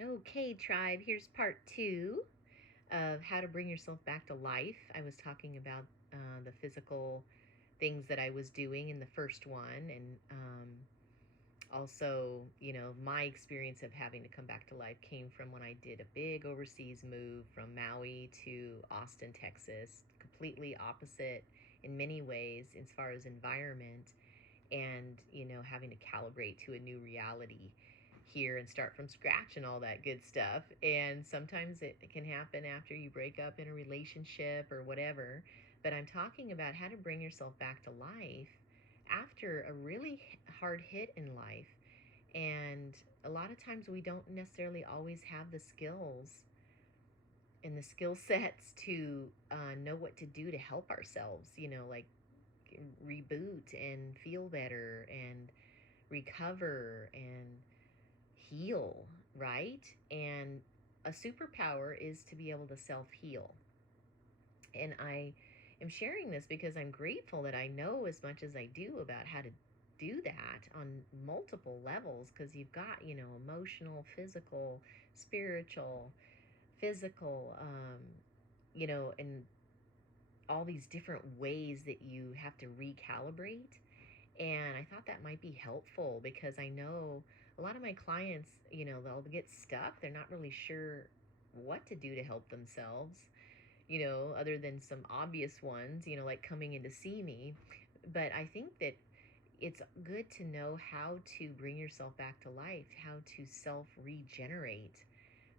Okay, tribe, here's part two of how to bring yourself back to life. I was talking about the physical things that I was doing in the first one, and also, my experience of having to come back to life came from when I did a big overseas move from Maui to Austin, Texas, completely opposite in many ways as far as environment and having to calibrate to a new reality here and start from scratch and all that good stuff. And sometimes it can happen after you break up in a relationship or whatever, but I'm talking about how to bring yourself back to life after a really hard hit in life. And a lot of times we don't necessarily always have the skills and the skill sets to know what to do to help ourselves, like reboot and feel better and recover and heal, right? And a superpower is to be able to self heal. And I am sharing this because I'm grateful that I know as much as I do about how to do that on multiple levels, because you've got, emotional, physical, spiritual, physical, and all these different ways that you have to recalibrate. And I thought that might be helpful because I know a lot of my clients, they'll get stuck. They're not really sure what to do to help themselves, other than some obvious ones, like coming in to see me. But I think that it's good to know how to bring yourself back to life, how to self regenerate.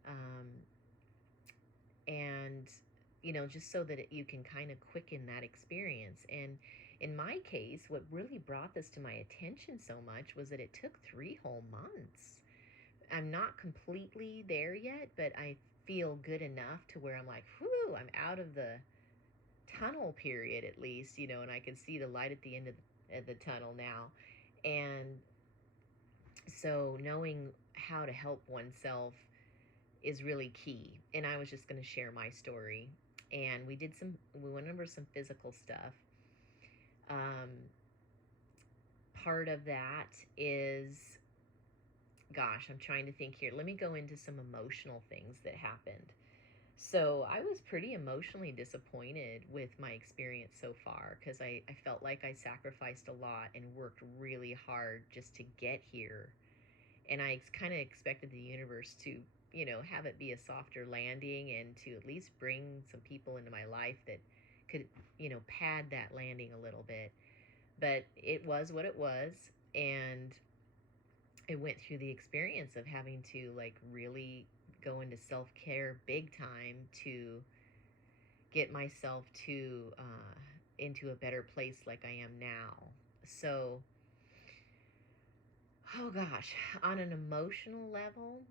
Um, and just so that you can kind of quicken that experience. And in my case, what really brought this to my attention so much was that it took 3 whole months. I'm not completely there yet, but I feel good enough to where I'm like, whew, I'm out of the tunnel period, at least, and I can see the light at the end of the tunnel now. And so knowing how to help oneself is really key. And I was just going to share my story. And we went over some physical stuff. Um, Part of that is, gosh, I'm trying to think here. Let me go into some emotional things that happened. So I was pretty emotionally disappointed with my experience so far because I felt like I sacrificed a lot and worked really hard just to get here. And I kind of expected the universe to, have it be a softer landing and to at least bring some people into my life that could, pad that landing a little bit. But it was what it was. And I went through the experience of having to like really go into self care big time to get myself to into a better place like I am now. So, oh gosh, on an emotional level,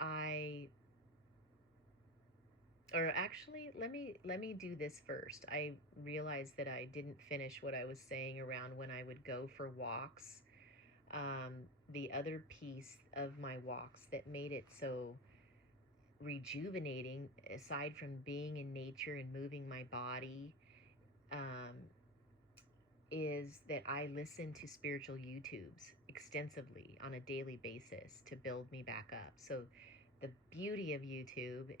I or actually let me do this first. I realized that I didn't finish what I was saying around when I would go for walks. The other piece of my walks that made it so rejuvenating, aside from being in nature and moving my body, um, is that I listen to spiritual YouTubes extensively on a daily basis to build me back up. So the beauty of YouTube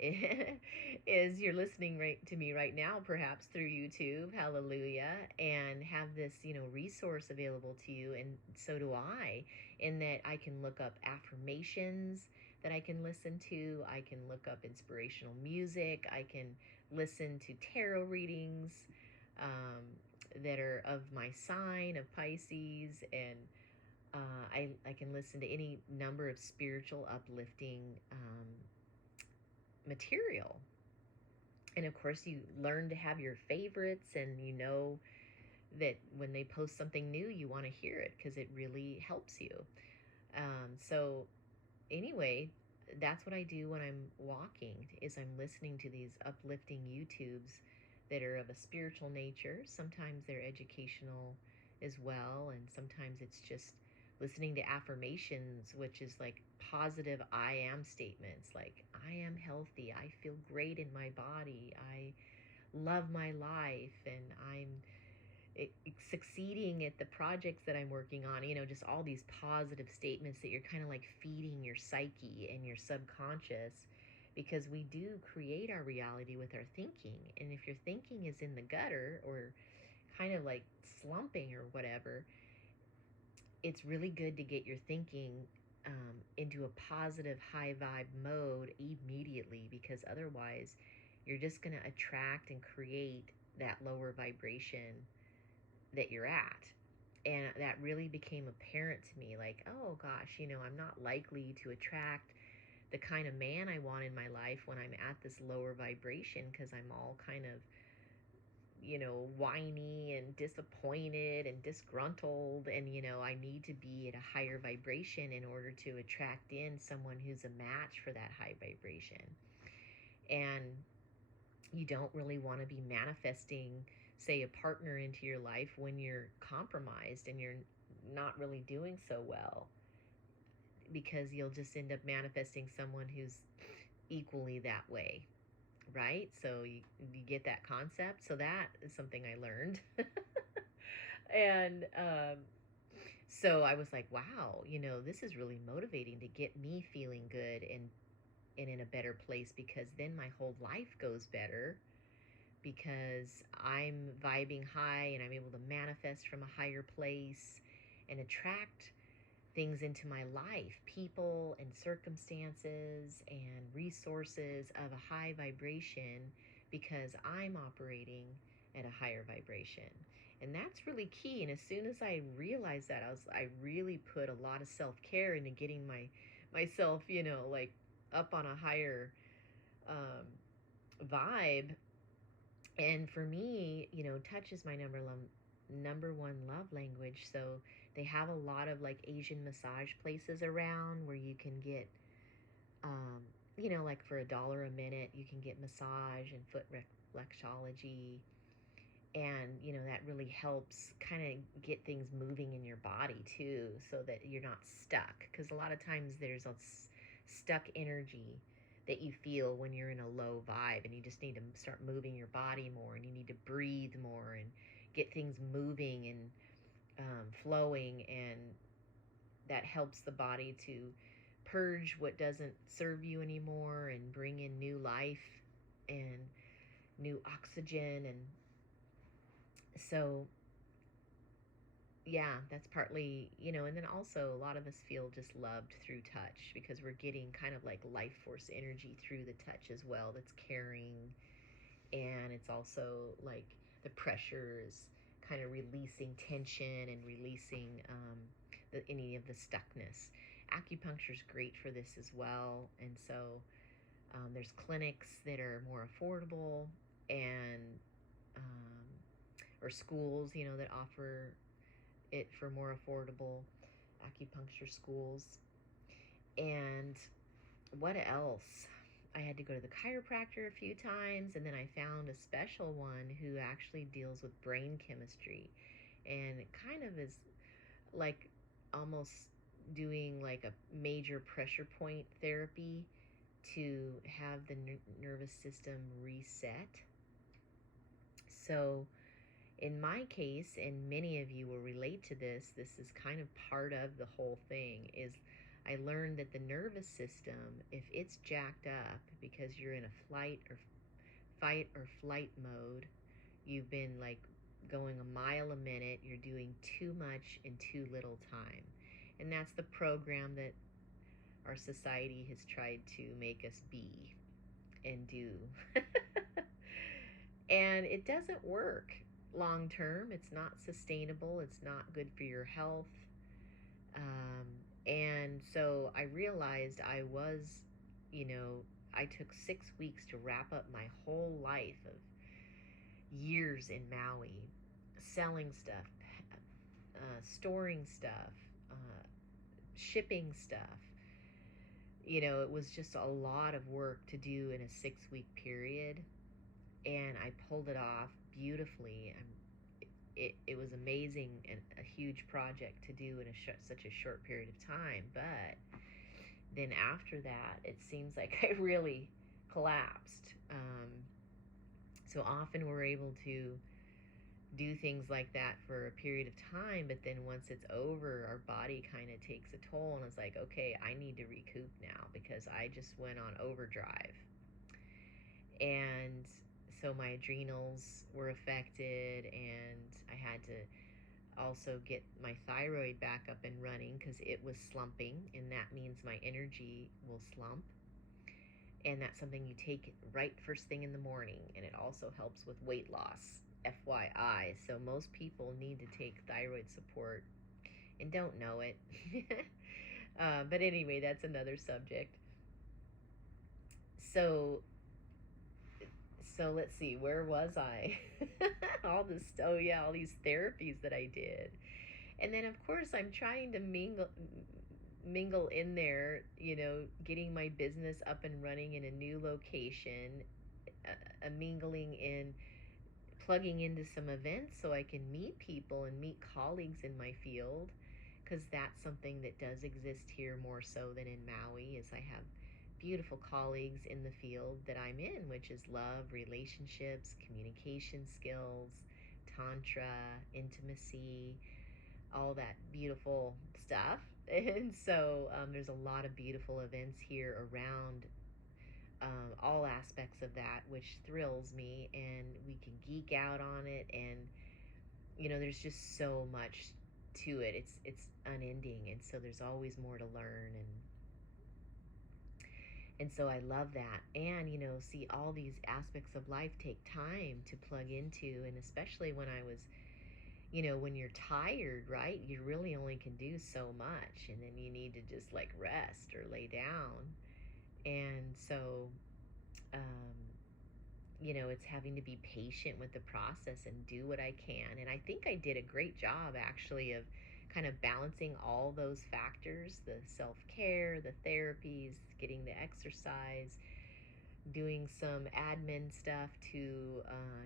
is you're listening right to me right now, perhaps through YouTube, hallelujah, and have this, resource available to you. And so do I, in that I can look up affirmations that I can listen to. I can look up inspirational music. I can listen to tarot readings. That are of my sign of Pisces, and I can listen to any number of spiritual uplifting material. And of course, you learn to have your favorites, and that when they post something new, you want to hear it because it really helps you. So anyway, that's what I do when I'm walking is I'm listening to these uplifting YouTubes that are of a spiritual nature. Sometimes they're educational as well, and sometimes it's just listening to affirmations, which is like positive I am statements, like I am healthy, I feel great in my body, I love my life, and I'm succeeding at the projects that I'm working on, just all these positive statements that you're kind of like feeding your psyche and your subconscious, because we do create our reality with our thinking. And if your thinking is in the gutter or kind of like slumping or whatever, it's really good to get your thinking into a positive, high vibe mode immediately, because otherwise, you're just going to attract and create that lower vibration that you're at. And that really became apparent to me, like, oh gosh, I'm not likely to attract the kind of man I want in my life when I'm at this lower vibration, because I'm all kind of whiny and disappointed and disgruntled. And, I need to be at a higher vibration in order to attract in someone who's a match for that high vibration. And you don't really want to be manifesting, say, a partner into your life when you're compromised and you're not really doing so well, because you'll just end up manifesting someone who's equally that way, right? So you get that concept. So that is something I learned. And so I was like, wow, this is really motivating to get me feeling good and in a better place, because then my whole life goes better, because I'm vibing high and I'm able to manifest from a higher place and attract things into my life, people and circumstances and resources of a high vibration, because I'm operating at a higher vibration. And that's really key. And as soon as I realized that, I really put a lot of self-care into getting myself, like up on a higher um, vibe. And for me, touch is my number one love language. So they have a lot of like Asian massage places around where you can get, like for $1 a minute, you can get massage and foot reflexology. And, that really helps kind of get things moving in your body too, so that you're not stuck. Because a lot of times there's a stuck energy that you feel when you're in a low vibe, and you just need to start moving your body more, and you need to breathe more and get things moving and flowing. And that helps the body to purge what doesn't serve you anymore and bring in new life and new oxygen. And so yeah, that's partly, and then also a lot of us feel just loved through touch, because we're getting kind of like life force energy through the touch as well, that's caring. And it's also like the pressure is kind of releasing tension and releasing any of the stuckness. Acupuncture is great for this as well. And so there's clinics that are more affordable, and or schools, that offer it for more affordable acupuncture schools. And what else? I had to go to the chiropractor a few times, and then I found a special one who actually deals with brain chemistry. And it kind of is like almost doing like a major pressure point therapy to have the nervous system reset. So in my case, and many of you will relate to this, this is kind of part of the whole thing, is I learned that the nervous system, if it's jacked up because you're in a fight or flight mode, you've been like going a mile a minute, you're doing too much in too little time. And that's the program that our society has tried to make us be and do. And it doesn't work long term. It's not sustainable. It's not good for your health. And so I realized you know, I took 6 weeks to wrap up my whole life of years in Maui, selling stuff, storing stuff, shipping stuff. It was just a lot of work to do in a 6 week period, and I pulled it off beautifully. It was amazing and a huge project to do in such a short period of time. But then after that, it seems like I really collapsed. So often we're able to do things like that for a period of time, but then once it's over, our body kind of takes a toll, and it's like, okay, I need to recoup now because I just went on overdrive. And so my adrenals were affected, and I had to also get my thyroid back up and running because it was slumping, and that means my energy will slump. And that's something you take right first thing in the morning, and it also helps with weight loss, FYI. So most people need to take thyroid support and don't know it. But anyway, that's another subject. So let's see, where was I? All this, oh yeah, all these therapies that I did. And then of course I'm trying to mingle in there, getting my business up and running in a new location, mingling in, plugging into some events so I can meet people and meet colleagues in my field, because that's something that does exist here more so than in Maui. Is I have beautiful colleagues in the field that I'm in, which is love, relationships, communication skills, tantra, intimacy, all that beautiful stuff. And so there's a lot of beautiful events here around all aspects of that, which thrills me, and we can geek out on it. And there's just so much to it. It's unending, and so there's always more to learn. And so I love that. And see, all these aspects of life take time to plug into, and especially when I was, when you're tired, right? You really only can do so much, and then you need to just like rest or lay down. And so um, it's having to be patient with the process and do what I can. And I think I did a great job actually of kind of balancing all those factors, the self care, the therapies, getting the exercise, doing some admin stuff to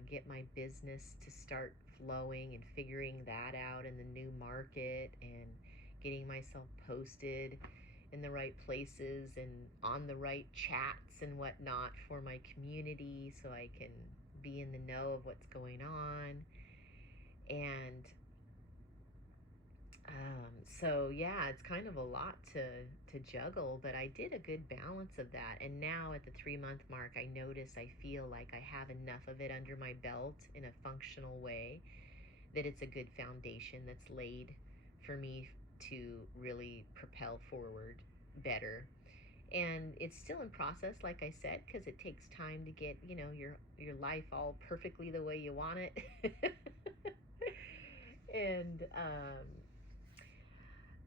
get my business to start flowing and figuring that out in the new market, and getting myself posted in the right places and on the right chats and whatnot for my community so I can be in the know of what's going on. And so yeah, it's kind of a lot to juggle, but I did a good balance of that. And now at the 3 month mark, I notice I feel like I have enough of it under my belt in a functional way that it's a good foundation that's laid for me to really propel forward better. And it's still in process, like I said, because it takes time to get your life all perfectly the way you want it. And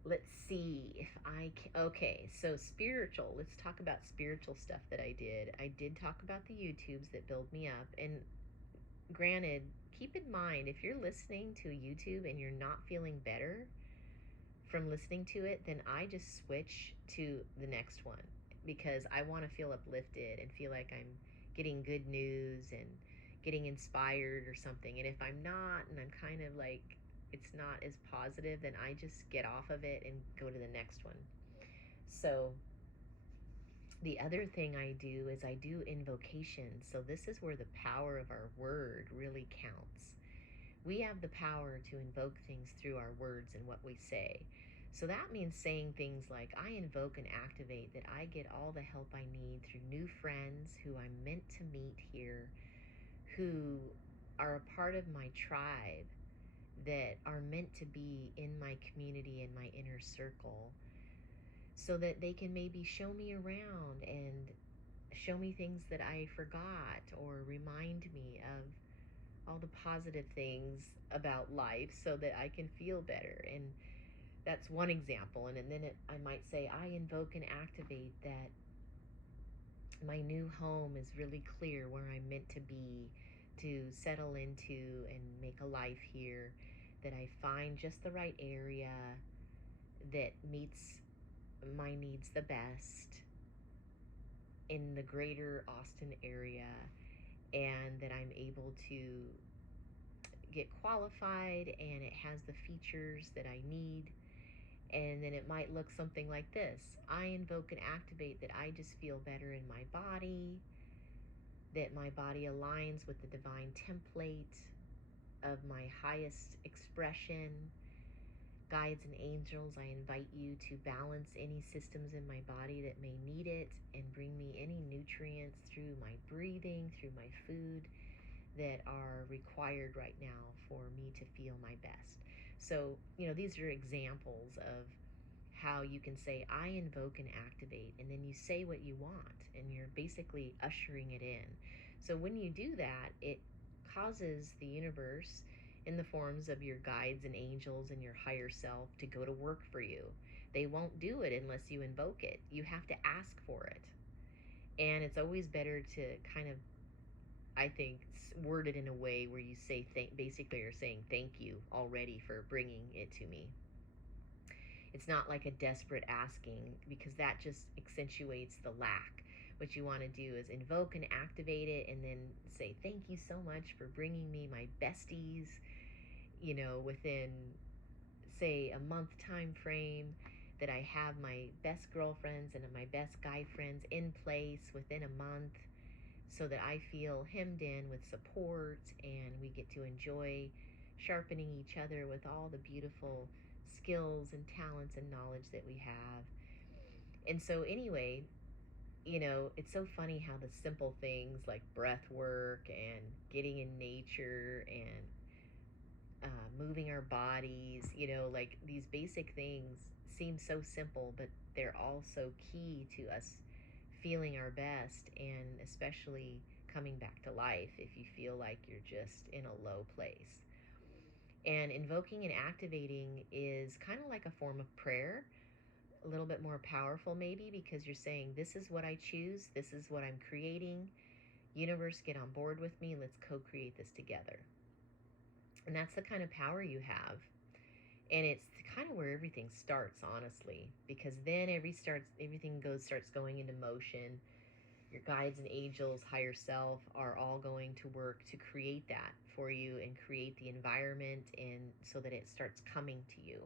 let's see if I can. Okay, so spiritual. Let's talk about spiritual stuff that I did. I did talk about the YouTubes that build me up. And granted, keep in mind, if you're listening to a YouTube and you're not feeling better from listening to it, then I just switch to the next one, because I want to feel uplifted and feel like I'm getting good news and getting inspired or something. And if I'm not, and I'm kind of like, it's not as positive, then I just get off of it and go to the next one. So the other thing I do is I do invocations. So this is where the power of our word really counts. We have the power to invoke things through our words and what we say. So that means saying things like, I invoke and activate that I get all the help I need through new friends who I'm meant to meet here, who are a part of my tribe, that are meant to be in my community and my inner circle, so that they can maybe show me around and show me things that I forgot, or remind me of all the positive things about life so that I can feel better. And that's one example. And then I might say, I invoke and activate that my new home is really clear where I'm meant to be, to settle into and make a life here, that I find just the right area that meets my needs the best in the greater Austin area, and that I'm able to get qualified and it has the features that I need. And then it might look something like this: I invoke and activate that I just feel better in my body, that my body aligns with the divine template, of my highest expression, guides and angels, I invite you to balance any systems in my body that may need it and bring me any nutrients through my breathing, through my food, that are required right now for me to feel my best. So, these are examples of how you can say, I invoke and activate, and then you say what you want, and you're basically ushering it in. So, when you do that, it causes the universe, in the forms of your guides and angels and your higher self, to go to work for you. They won't do it unless you invoke it. You have to ask for it. And it's always better to kind of, I think, word it in a way where you say, basically, you're saying thank you already for bringing it to me. It's not like a desperate asking, because that just accentuates the lack. What you want to do is invoke and activate it, and then say, thank you so much for bringing me my besties, within, say, a month time frame, that I have my best girlfriends and my best guy friends in place within a month, so that I feel hemmed in with support, and we get to enjoy sharpening each other with all the beautiful skills and talents and knowledge that we have. And so, anyway, it's so funny how the simple things like breath work and getting in nature and moving our bodies, like these basic things seem so simple, but they're all so key to us feeling our best, and especially coming back to life if you feel like you're just in a low place. And invoking and activating is kind of like a form of prayer, a little bit more powerful maybe, because you're saying, this is what I choose, this is what I'm creating. Universe, get on board with me, let's co-create this together. And that's the kind of power you have. And it's kind of where everything starts, honestly, because then everything starts going into motion. Your guides and angels, higher self, are all going to work to create that for you and create the environment, and so that it starts coming to you.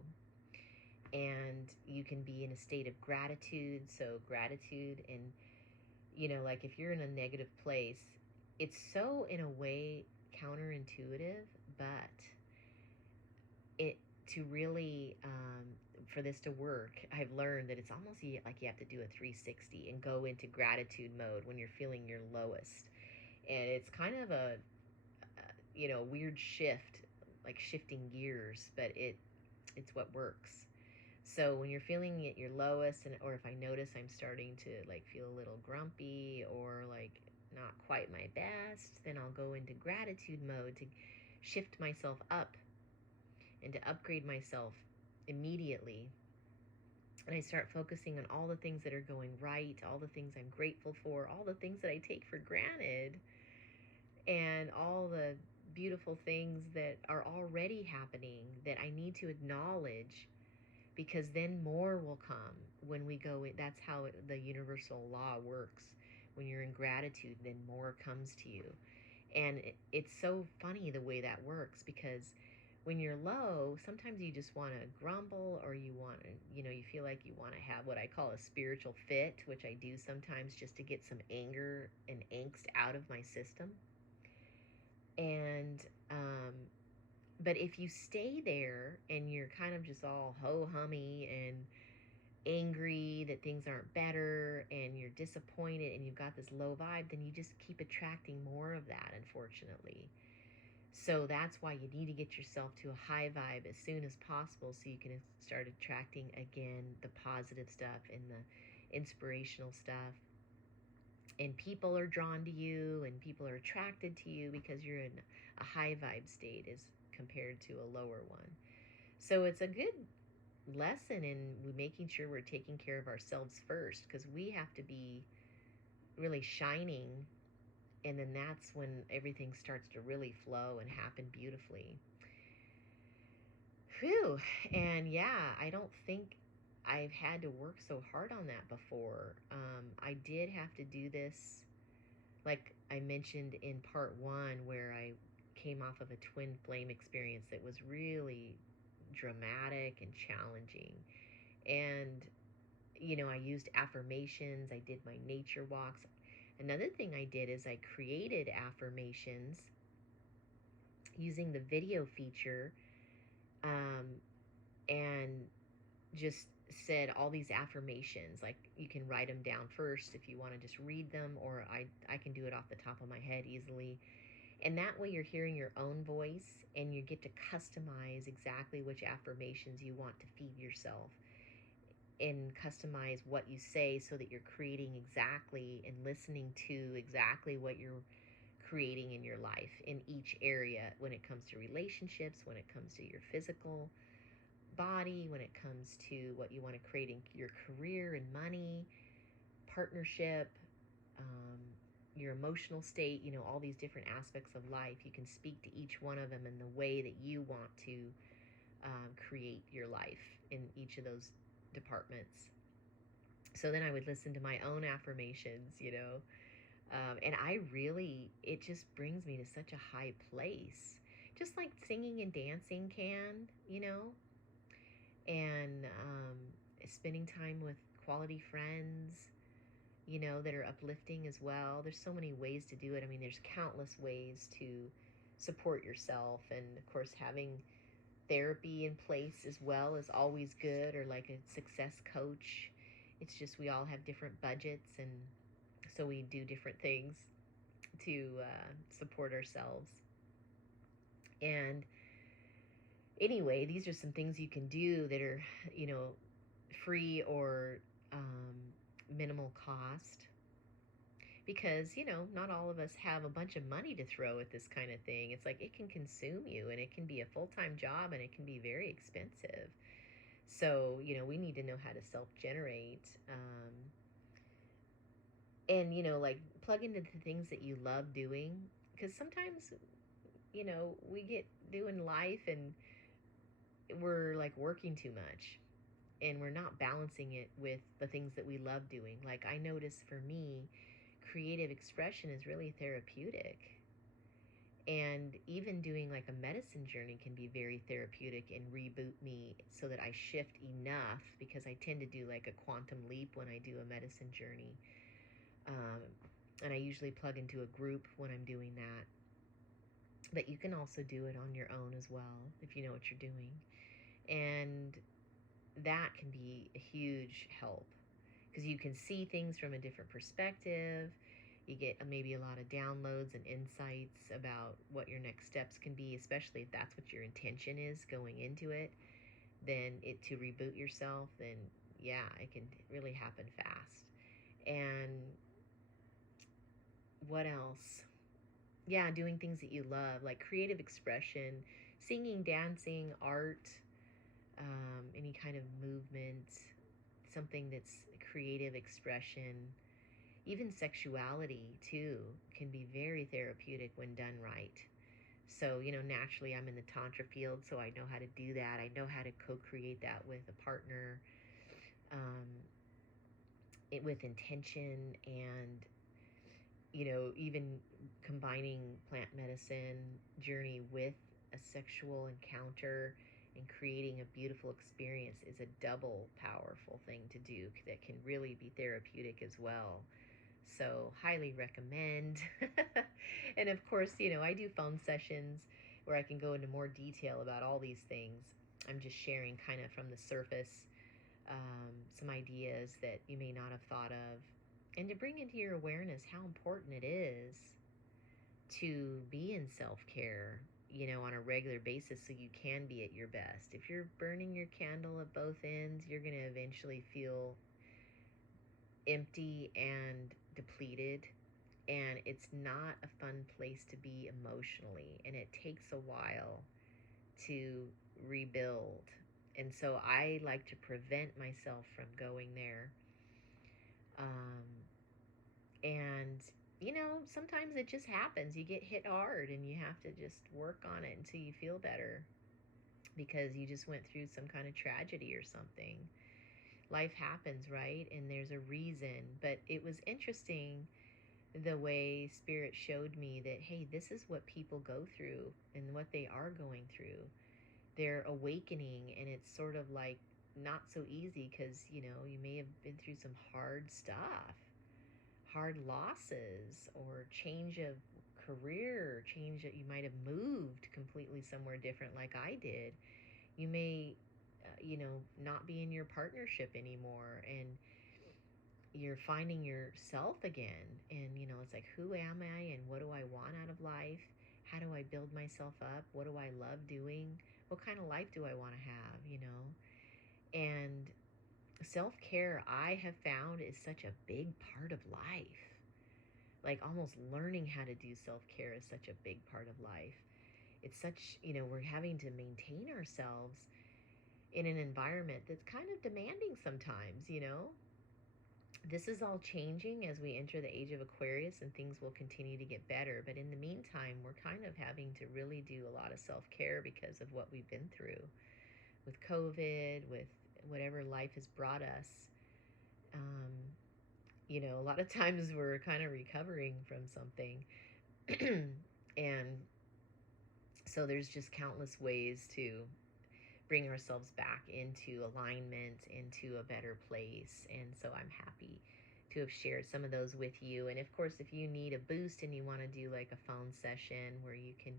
And you can be in a state of gratitude. So gratitude, and like if you're in a negative place, it's so, in a way, counterintuitive, but it to really for this to work, I've learned that it's almost like you have to do a 360 and go into gratitude mode when you're feeling your lowest. And it's kind of a weird shift, like shifting gears, but it's what works. So when you're feeling at your lowest, or if I notice I'm starting to like feel a little grumpy or like not quite my best, then I'll go into gratitude mode to shift myself up and to upgrade myself immediately. And I start focusing on all the things that are going right, all the things I'm grateful for, all the things that I take for granted, and all the beautiful things that are already happening that I need to acknowledge, because then more will come when we go in. That's how the universal law works. When you're in gratitude, then more comes to you. And it's so funny the way that works, because when you're low, sometimes you just want to grumble, or you want to, you feel like you want to have what I call a spiritual fit, which I do sometimes just to get some anger and angst out of my system. And, but if you stay there and you're kind of just all ho-hummy and angry that things aren't better, and you're disappointed and you've got this low vibe, then you just keep attracting more of that, unfortunately. So that's why you need to get yourself to a high vibe as soon as possible, so you can start attracting again the positive stuff and the inspirational stuff. And people are drawn to you, and people are attracted to you because you're in a high vibe state as compared to a lower one. So it's a good lesson in making sure we're taking care of ourselves first, because we have to be really shining, and then that's when everything starts to really flow and happen beautifully. Whew. And yeah, I don't think I've had to work so hard on that before. I did have to do this, like I mentioned in part one, where I came off of a twin flame experience that was really dramatic and challenging. And, I used affirmations, I did my nature walks. Another thing I did is I created affirmations using the video feature, um, and just said all these affirmations. Like, you can write them down first if you want to just read them, or I can do it off the top of my head easily. And that way you're hearing your own voice, and you get to customize exactly which affirmations you want to feed yourself, and customize what you say so that you're creating exactly and listening to exactly what you're creating in your life in each area, when it comes to relationships, when it comes to your physical body, when it comes to what you want to create in your career and money, partnership, um, your emotional state, all these different aspects of life. You can speak to each one of them in the way that you want to create your life in each of those departments. So then I would listen to my own affirmations, and I really, it just brings me to such a high place, just like singing and dancing can, and spending time with quality friends, that are uplifting as well. There's so many ways to do it. I mean, there's countless ways to support yourself. And of course, having therapy in place as well is always good, or like a success coach. It's just we all have different budgets, and so we do different things to support ourselves. And anyway, these are some things you can do that are, free or um, minimal cost, because not all of us have a bunch of money to throw at this kind of thing. It's like it can consume you, and it can be a full-time job, and it can be very expensive. So we need to know how to self-generate, and like plug into the things that you love doing, because sometimes we get doing life, and we're like working too much, and we're not balancing it with the things that we love doing. Like, I notice for me, creative expression is really therapeutic. And even doing like a medicine journey can be very therapeutic and reboot me so that I shift enough, because I tend to do like a quantum leap when I do a medicine journey. Um, and I usually plug into a group when I'm doing that. But you can also do it on your own as well if you know what you're doing. And that can be a huge help, because you can see things from a different perspective. You get maybe a lot of downloads and insights about what your next steps can be, especially if that's what your intention is going into it. Then to reboot yourself, then yeah, it can really happen fast. And what else? Yeah, doing things that you love, like creative expression, singing, dancing, art, any kind of movement, something that's creative expression. Even sexuality too can be very therapeutic when done right. So naturally I'm in the tantra field, so I know how to do that. I know how to co-create that with a partner, um, with intention, and even combining plant medicine journey with a sexual encounter and creating a beautiful experience is a double powerful thing to do that can really be therapeutic as well. So, highly recommend. And of course, I do phone sessions where I can go into more detail about all these things. I'm just sharing kind of from the surface, some ideas that you may not have thought of, and to bring into your awareness how important it is to be in self care, on a regular basis, so you can be at your best. If you're burning your candle at both ends, you're going to eventually feel empty and depleted, and it's not a fun place to be emotionally, and it takes a while to rebuild. And so I like to prevent myself from going there. um, and sometimes it just happens. You get hit hard, and you have to just work on it until you feel better, because you just went through some kind of tragedy or something. Life happens, right? And there's a reason. But it was interesting the way Spirit showed me that, hey, this is what people go through and what they are going through. They're awakening, and it's sort of like not so easy, because you may have been through some hard stuff, hard losses, or change of career change, that you might have moved completely somewhere different like I did. You may, not be in your partnership anymore, and you're finding yourself again. And, it's like, who am I and what do I want out of life? How do I build myself up? What do I love doing? What kind of life do I want to have? And self care, I have found, is such a big part of life. Like, almost learning how to do self care is such a big part of life. It's such, we're having to maintain ourselves in an environment that's kind of demanding sometimes. This is all changing as we enter the age of Aquarius, and things will continue to get better. But in the meantime, we're kind of having to really do a lot of self care because of what we've been through with COVID, with whatever life has brought us. A lot of times we're kind of recovering from something. And so there's just countless ways to bring ourselves back into alignment, into a better place. And so I'm happy to have shared some of those with you. And of course, if you need a boost and you want to do like a phone session where you can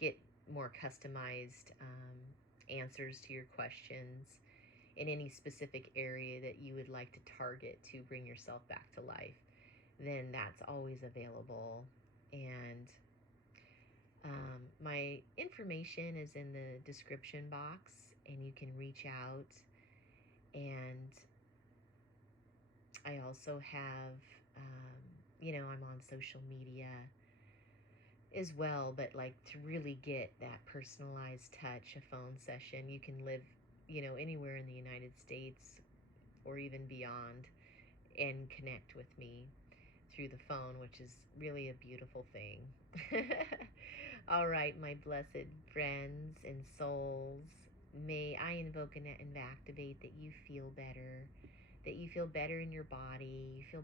get more customized answers to your questions in any specific area that you would like to target to bring yourself back to life, then that's always available. And my information is in the description box, and you can reach out. And I also have, I'm on social media as well, but like, to really get that personalized touch, a phone session, you can live, anywhere in the United States or even beyond, and connect with me through the phone, which is really a beautiful thing. All right, my blessed friends and souls, may I invoke and activate that you feel better, that you feel better in your body, you feel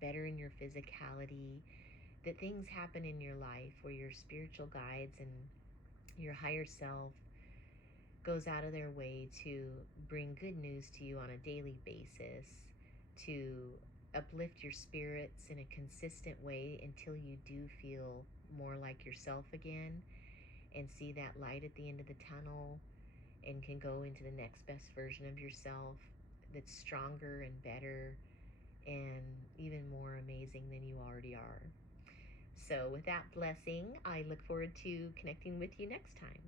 better in your physicality, that things happen in your life where your spiritual guides and your higher self goes out of their way to bring good news to you on a daily basis, to uplift your spirits in a consistent way until you do feel more like yourself again, and see that light at the end of the tunnel, and can go into the next best version of yourself that's stronger and better and even more amazing than you already are. So with that blessing, I look forward to connecting with you next time.